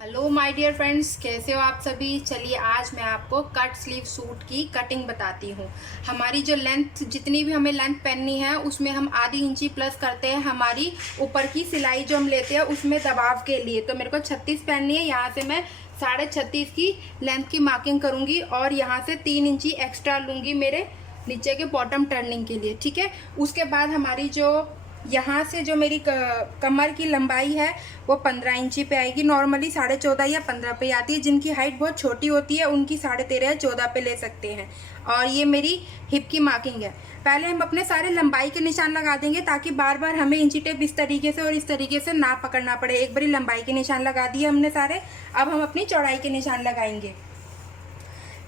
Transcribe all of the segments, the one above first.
Hello my dear friends, कैसे हो आप सभी। चलिए आज मैं आपको कट स्लीव सूट की कटिंग बताती हूँ। हमारी जो लेंथ, जितनी भी हमें लेंथ पहननी है उसमें हम आधी इंची प्लस करते हैं। हमारी ऊपर की सिलाई जो हम लेते हैं उसमें दबाव के लिए, तो मेरे को 36 पहननी है। यहाँ से मैं 36.5 की लेंथ की मार्किंग करूँगी और यहाँ से 3 इंची एक्स्ट्रा लूँगी मेरे नीचे के बॉटम टर्निंग के लिए, ठीक है। उसके बाद हमारी जो यहाँ से जो मेरी कमर की लंबाई है वो 15 इंची पे आएगी। नॉर्मली 14.5 या 15 पे आती है। जिनकी हाइट बहुत छोटी होती है उनकी 13.5 या 14 पे ले सकते हैं। और ये मेरी हिप की मार्किंग है। पहले हम अपने सारे लंबाई के निशान लगा देंगे ताकि बार बार हमें इंची टेप इस तरीके से और इस तरीके से ना पकड़ना पड़े। एक बारी लंबाई के निशान लगा दिए हमने सारे। अब हम अपनी चौड़ाई के निशान लगाएंगे।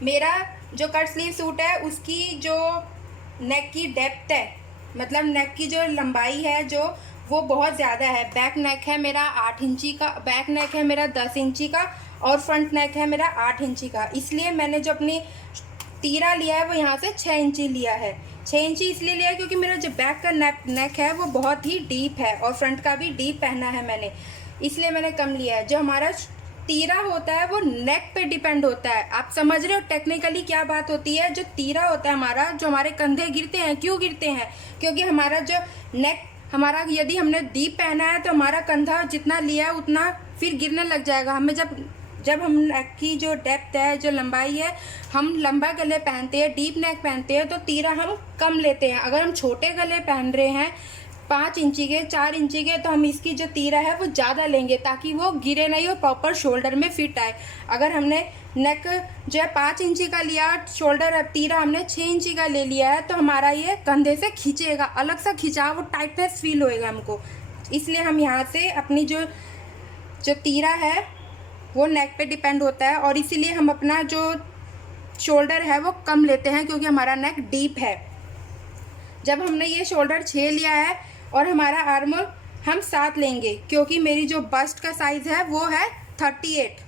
मेरा जो कट स्लीव सूट है उसकी जो नेक की डेप्थ है, मतलब नेक की जो लंबाई है जो वो बहुत ज़्यादा है। बैक नेक है मेरा 8 इंची का, बैक नेक है मेरा 10 इंची का और फ्रंट नेक है मेरा 8 इंची का। इसलिए मैंने जो अपनी तीरा लिया है वो यहाँ से 6 इंची लिया है। 6 इंची इसलिए लिया है क्योंकि मेरा जो बैक का नेक है वो बहुत ही डीप है और फ्रंट का भी डीप पहना है मैंने, इसलिए मैंने कम लिया है। जो हमारा तीरा होता है वो नेक पे डिपेंड होता है। आप समझ रहे हो टेक्निकली क्या बात होती है। जो तीरा होता है हमारा, जो हमारे कंधे गिरते हैं, क्यों गिरते हैं? क्योंकि हमारा जो नेक, हमारा यदि हमने डीप पहना है तो हमारा कंधा जितना लिया है उतना फिर गिरने लग जाएगा। हमें जब हम नेक की जो डेप्थ है, जो लंबाई है, हम लंबा गले पहनते हैं, डीप नेक पहनते हैं तो तीरा हम कम लेते हैं। अगर हम छोटे गले पहन रहे हैं 5 इंची के, 4 इंची के, तो हम इसकी जो तीरा है वो ज़्यादा लेंगे ताकि वो गिरे नहीं और प्रॉपर शोल्डर में फिट आए। अगर हमने नेक जो है 5 इंची का लिया, शोल्डर तीरा हमने 6 इंची का ले लिया है तो हमारा ये कंधे से खींचेगा, अलग सा खिंचाव, वो टाइटनेस फील होएगा हमको। इसलिए हम यहाँ से अपनी जो तीरा है वो नेक पे डिपेंड होता है और इसीलिए हम अपना जो शोल्डर है वो कम लेते हैं क्योंकि हमारा नेक डीप है। जब हमने ये शोल्डर 6 लिया है और हमारा आर्म हम 7 लेंगे क्योंकि मेरी जो बस्ट का साइज़ है वो है 38।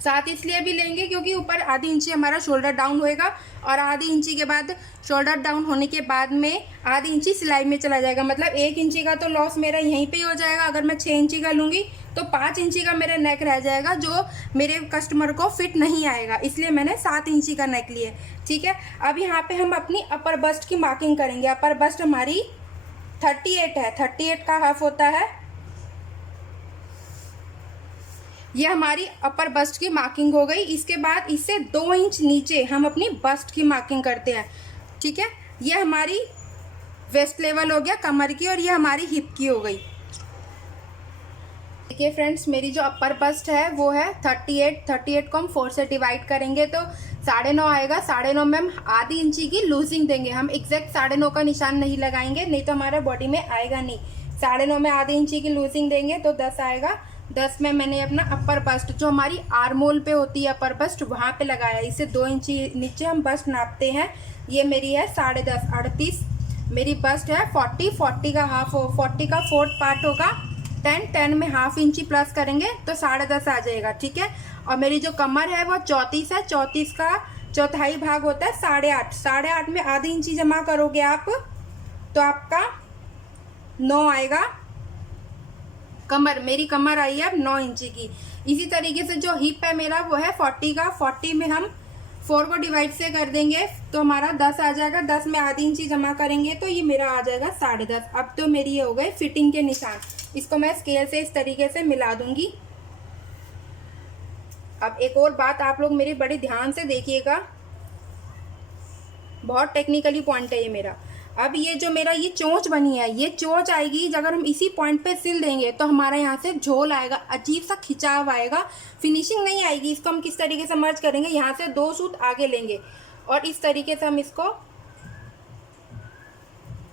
7 इसलिए भी लेंगे क्योंकि ऊपर आधी इंची हमारा शोल्डर डाउन होएगा और आधी इंची के बाद, शोल्डर डाउन होने के बाद में आधी इंची सिलाई में चला जाएगा। मतलब 1 इंची का तो लॉस मेरा यहीं पे ही हो जाएगा। अगर मैं 6 इंची का लूँगी तो 5 इंची का मेरा नेक रह जाएगा जो मेरे कस्टमर को फिट नहीं आएगा। इसलिए मैंने 7 इंची का नेक लिए, ठीक है। अब यहाँ पे हम अपनी अपर बस्ट की मार्किंग करेंगे। अपर बस्ट हमारी 38 है। 38 का हाफ होता है, ये हमारी अपर बस्ट की मार्किंग हो गई। इसके बाद इससे 2 इंच नीचे हम अपनी बस्ट की मार्किंग करते हैं, ठीक है। ये हमारी वेस्ट लेवल हो गया कमर की और ये हमारी हिप की हो गई। देखिए फ्रेंड्स, मेरी जो अपर बस्ट है वो है 38। 38 को हम 4 से डिवाइड करेंगे तो 9.5 आएगा। 9.5 में हम आधी इंची की लूजिंग देंगे। हम एग्जैक्ट 9.5 का निशान नहीं लगाएंगे, नहीं तो हमारा बॉडी में आएगा नहीं। 9.5 में आधी इंची की लूजिंग देंगे तो 10 आएगा। 10 में मैंने अपना अपर बस्ट, जो हमारी आर्मोल पे होती है अपर बस्ट, वहाँ पे लगाया। इससे 2 इंची नीचे हम बस्ट नापते हैं। ये मेरी है 10.5, 38। मेरी बस्ट है 40। 40 का हाफ, 40 का 4th पार्ट होगा 10। 10 में हाफ इंची प्लस करेंगे तो 10.5 आ जाएगा, ठीक है। और मेरी जो कमर है वो 34 है। 34 का चौथाई भाग होता है 8.5। 8.5 में आधी इंची जमा करोगे आप तो आपका 9 आएगा। कमर, मेरी कमर आई है अब 9 इंची की। इसी तरीके से जो हिप है मेरा वो है 40 का। 40 में हम 4 को डिवाइड से कर देंगे तो हमारा 10 आ जाएगा। 10 में आधी इंची जमा करेंगे तो ये मेरा आ जाएगा 10.5। अब तो मेरी ये हो गए फिटिंग के निशान। इसको मैं स्केल से इस तरीके से मिला दूंगी। अब एक और बात आप लोग मेरी बड़ी ध्यान से देखिएगा, बहुत टेक्निकली पॉइंट है ये मेरा। अब ये जो मेरा ये चोंच बनी है, ये चोंच आएगी, अगर हम इसी पॉइंट पे सिल देंगे तो हमारा यहाँ से झोल आएगा, अजीब सा खिंचाव आएगा, फिनिशिंग नहीं आएगी। इसको हम किस तरीके से मर्ज करेंगे, यहाँ से 2 सूत आगे लेंगे और इस तरीके से हम इसको,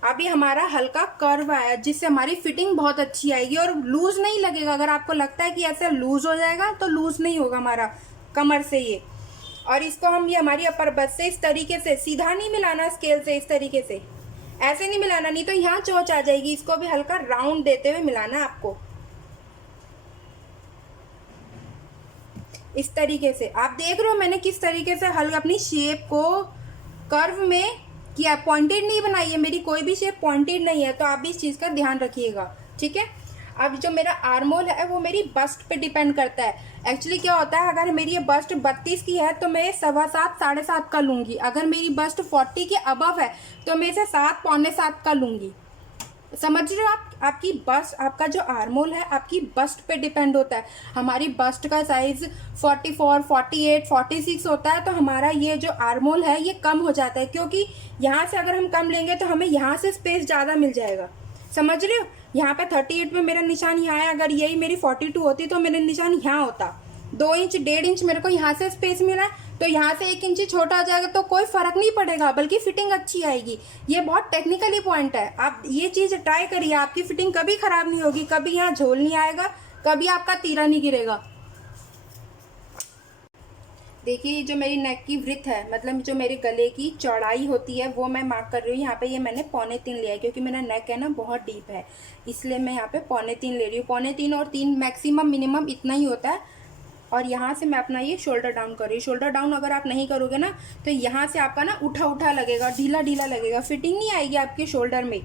अभी हमारा हल्का कर्व आया जिससे हमारी फिटिंग बहुत अच्छी आएगी और लूज नहीं लगेगा। अगर आपको लगता है कि ऐसे लूज हो जाएगा तो लूज नहीं होगा हमारा कमर से ये। और इसको हम, ये हमारी अपर बस्ट से इस तरीके से, सीधा नहीं मिलाना स्केल से, इस तरीके से ऐसे नहीं मिलाना, नहीं तो यहाँ चोंच आ जाएगी। इसको भी हल्का राउंड देते हुए मिलाना आपको, इस तरीके से। आप देख रहे हो मैंने किस तरीके से हल्का अपनी शेप को कर्व में किया, पॉइंटेड नहीं बनाई है। मेरी कोई भी शेप पॉइंटेड नहीं है, तो आप भी इस चीज़ का ध्यान रखिएगा, ठीक है। अब जो मेरा आर्म होल है वो मेरी बस्ट पे डिपेंड करता है। एक्चुअली क्या होता है, अगर मेरी ये बस्ट 32 की है तो मैं 7.25 7.5 का लूँगी। अगर मेरी बस्ट 40 के अबव है तो मैं इसे 7 पौने 7 का लूँगी। समझ रहे हो आप? आपकी बस्ट, आपका जो आर्मोल है आपकी बस्ट पे डिपेंड होता है। हमारी बस्ट का साइज 44 48 46 होता है, तो हमारा ये जो आर्मोल है ये कम हो जाता है, क्योंकि यहाँ से अगर हम कम लेंगे तो हमें यहाँ से स्पेस ज़्यादा मिल जाएगा। समझ रहे हो? यहाँ पे 38 में मेरा निशान यहाँ है, अगर यही मेरी 42 होती तो मेरा निशान यहाँ होता। 2 इंच 1.5 इंच मेरे को यहाँ से स्पेस मिला है, तो यहाँ से 1 इंच छोटा हो जाएगा तो कोई फ़र्क नहीं पड़ेगा, बल्कि फिटिंग अच्छी आएगी। ये बहुत टेक्निकली पॉइंट है, आप ये चीज़ ट्राई करिए, आपकी फिटिंग कभी ख़राब नहीं होगी, कभी यहाँ झोल नहीं आएगा, कभी आपका तीरा नहीं गिरेगा। देखिए जो मेरी नेक की विड्थ है, मतलब जो मेरे गले की चौड़ाई होती है वो मैं मार्क कर रही हूँ। यहाँ पे ये मैंने 3.25 लिया है, क्योंकि मेरा नेक है ना बहुत डीप है, इसलिए मैं यहाँ पे 3.25 ले रही हूँ। 3.25 और 3 मैक्सिमम मिनिमम इतना ही होता है। और यहाँ से मैं अपना ये शोल्डर डाउन कर रही हूँ। शोल्डर डाउन अगर आप नहीं करोगे ना तो यहाँ से आपका ना उठा उठा लगेगा, ढीला ढीला लगेगा, फिटिंग नहीं आएगी आपके शोल्डर में।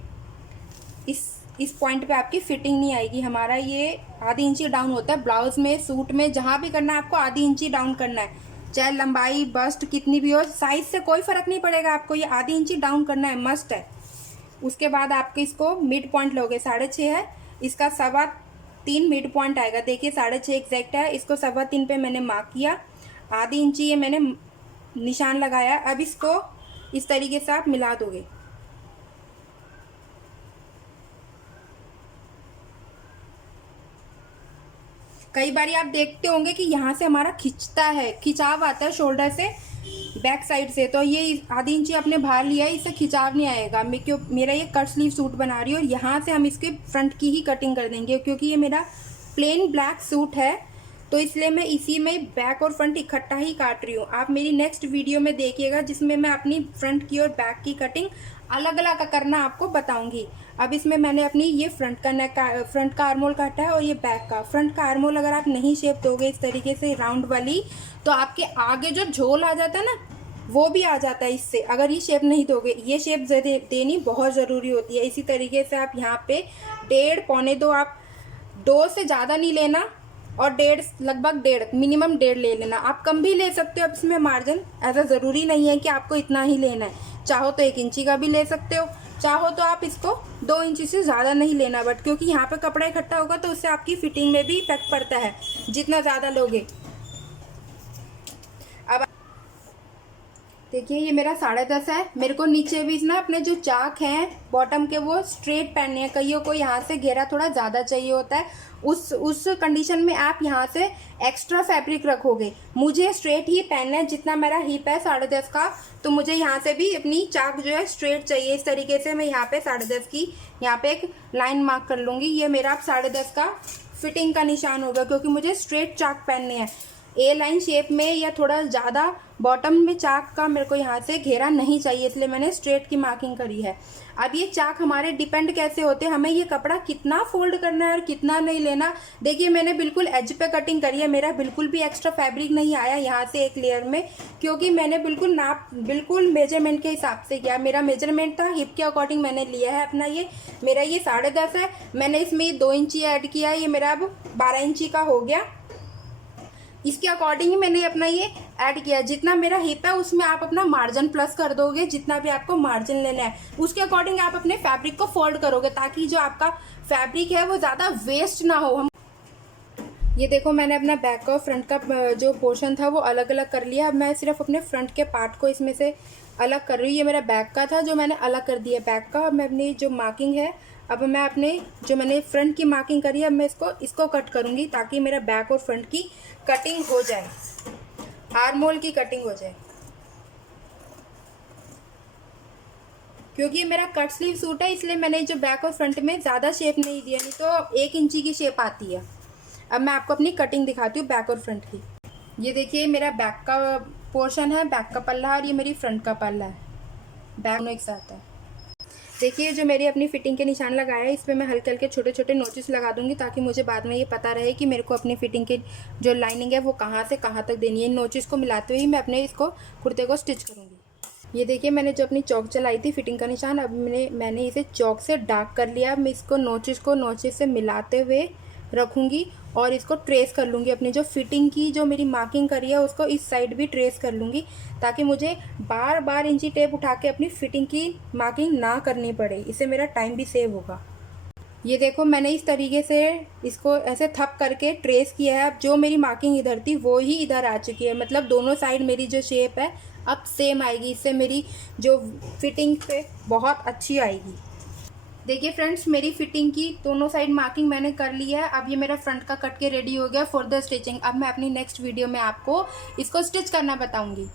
इस पॉइंट पे आपकी फिटिंग नहीं आएगी। हमारा ये आधी इंची डाउन होता है ब्लाउज में, सूट में, जहाँ भी करना है आपको आधी इंची डाउन करना है। चाहे लंबाई बस्ट कितनी भी हो, साइज से कोई फ़र्क नहीं पड़ेगा, आपको ये आधी इंची डाउन करना है, मस्ट है। उसके बाद आपके इसको मिड पॉइंट लोगे, 6.5 है, इसका 3.25 मिड पॉइंट आएगा। देखिए 6.5 एग्जैक्ट है, इसको 3.25 पे मैंने मार्क किया, आधी इंची ये मैंने निशान लगाया। अब इसको इस तरीके से आप मिला दोगे। कई बार आप देखते होंगे कि यहाँ से हमारा खिंचता है, खिंचाव आता है शोल्डर से बैक साइड से, तो ये आधी इंची आपने बाहर लिया है, इससे खिंचाव नहीं आएगा। मेरा ये कट स्लीव सूट बना रही हूँ और यहाँ से हम इसके फ्रंट की ही कटिंग कर देंगे, क्योंकि ये मेरा प्लेन ब्लैक सूट है, तो इसलिए मैं इसी में बैक और फ्रंट इकट्ठा ही काट रही हूँ। आप मेरी नेक्स्ट वीडियो में देखिएगा जिसमें मैं अपनी फ्रंट की और बैक की कटिंग अलग अलग करना आपको बताऊंगी। अब इसमें मैंने अपनी ये फ्रंट का आर्मोल काटा है और ये बैक का। फ्रंट का आर्मोल अगर आप नहीं शेप दोगे इस तरीके से राउंड वाली, तो आपके आगे जो झोल आ जाता है ना वो भी आ जाता है इससे, अगर ये शेप नहीं दोगे। ये शेप देनी बहुत ज़रूरी होती है। इसी तरीके से आप यहाँ पे 1.5 पौने 2, आप 2 से ज़्यादा नहीं लेना, और 1.5 लगभग 1.5 मिनिमम 1.5 ले लेना। आप कम भी ले सकते हो, अब इसमें मार्जिन ऐसा ज़रूरी नहीं है कि आपको इतना ही लेना है। चाहो तो 1 इंची का भी ले सकते हो, चाहो तो आप इसको 2 इंची से ज़्यादा नहीं लेना, बट क्योंकि यहाँ पे कपड़ा इकट्ठा होगा तो उससे आपकी फिटिंग में भी इफेक्ट पड़ता है जितना ज़्यादा लोगे। अब देखिए ये मेरा 10.5 है, मेरे को नीचे भी ना अपने जो चाक हैं बॉटम के वो स्ट्रेट पहनने हैं। कईयों को यहाँ से घेरा थोड़ा ज़्यादा चाहिए होता है, उस कंडीशन में आप यहाँ से एक्स्ट्रा फैब्रिक रखोगे। मुझे स्ट्रेट ही पहनना है, जितना मेरा हिप है 10.5 का, तो मुझे यहाँ से भी अपनी चाक जो है स्ट्रेट चाहिए। इस तरीके से मैं यहाँ पे 10.5 की यहाँ पे एक लाइन मार्क कर लूँगी। ये मेरा अब 10.5 का फिटिंग का निशान होगा, क्योंकि मुझे स्ट्रेट चाक पहनने हैं। ए लाइन शेप में या थोड़ा ज़्यादा बॉटम में चाक का मेरे को यहाँ से घेरा नहीं चाहिए, इसलिए मैंने स्ट्रेट की मार्किंग करी है। अब ये चाक हमारे डिपेंड कैसे होते हैं, हमें ये कपड़ा कितना फोल्ड करना है और कितना नहीं लेना। देखिए मैंने बिल्कुल एज पे कटिंग करी है, मेरा बिल्कुल भी एक्स्ट्रा फैब्रिक नहीं आया यहाँ से एक लेयर में, क्योंकि मैंने बिल्कुल मेजरमेंट के हिसाब से किया। मेरा मेजरमेंट था हिप के अकॉर्डिंग मैंने लिया है अपना। मेरा ये 10.5 है, मैंने इसमें 2 इंची ऐड किया है, ये मेरा अब 12 इंची का हो गया। इसके अकॉर्डिंग ही मैंने अपना ये ऐड किया। जितना मेरा हिप है उसमें आप अपना मार्जिन प्लस कर दोगे, जितना भी आपको मार्जिन लेना है उसके अकॉर्डिंग आप अपने फैब्रिक को फोल्ड करोगे, ताकि जो आपका फैब्रिक है वो ज़्यादा वेस्ट ना हो। ये देखो मैंने अपना बैक का और फ्रंट का जो पोर्शन था वो अलग अलग कर लिया। अब मैं सिर्फ अपने फ्रंट के पार्ट को इसमें से अलग कर रही हूँ। ये मेरा बैक का था जो मैंने अलग कर दिया बैक का। अब मैं अपनी जो मार्किंग है, अब मैं अपने जो मैंने फ्रंट की मार्किंग करी है, अब मैं इसको कट करूँगी, ताकि मेरा बैक और फ्रंट की कटिंग हो जाए, आर्म होल की कटिंग हो जाए। क्योंकि ये मेरा कट स्लीव सूट है, इसलिए मैंने जो बैक और फ्रंट में ज़्यादा शेप नहीं दिया, नहीं तो 1 इंची की शेप आती है। अब मैं आपको अपनी कटिंग दिखाती हूँ बैक और फ्रंट की। ये देखिए मेरा बैक का पोर्शन है, बैक का पल्ला है, और ये मेरी फ्रंट का पल्ला है, बैक दोनों एक साथ है। देखिए जो मेरी अपनी फिटिंग के निशान लगाया है, इस पर मैं हल्के हल्के छोटे छोटे नोचेस लगा दूंगी, ताकि मुझे बाद में ये पता रहे कि मेरे को अपनी फिटिंग की जो लाइनिंग है वो कहाँ से कहाँ तक देनी है। इन नोचेस को मिलाते हुए ही मैं अपने इसको कुर्ते को स्टिच करूँगी। ये देखिए मैंने जो अपनी चौक चलाई थी फिटिंग का निशान, अब मैंने इसे चौक से डार्क कर लिया। अब मैं इसको नोचेस से मिलाते हुए रखूँगी और इसको ट्रेस कर लूँगी। अपनी जो फिटिंग की जो मेरी मार्किंग करी है उसको इस साइड भी ट्रेस कर लूँगी, ताकि मुझे बार बार इंची टेप उठा के अपनी फिटिंग की मार्किंग ना करनी पड़े। इससे मेरा टाइम भी सेव होगा। ये देखो मैंने इस तरीके से इसको ऐसे थप करके ट्रेस किया है। अब जो मेरी मार्किंग इधर थी वो ही इधर आ चुकी है, मतलब दोनों साइड मेरी जो शेप है अब सेम आएगी। इससे मेरी जो फिटिंग पे बहुत अच्छी आएगी। देखिए फ्रेंड्स, मेरी फिटिंग की दोनों साइड मार्किंग मैंने कर ली है। अब ये मेरा फ्रंट का कट के रेडी हो गया फॉर द स्टिचिंग। अब मैं अपनी नेक्स्ट वीडियो में आपको इसको स्टिच करना बताऊंगी।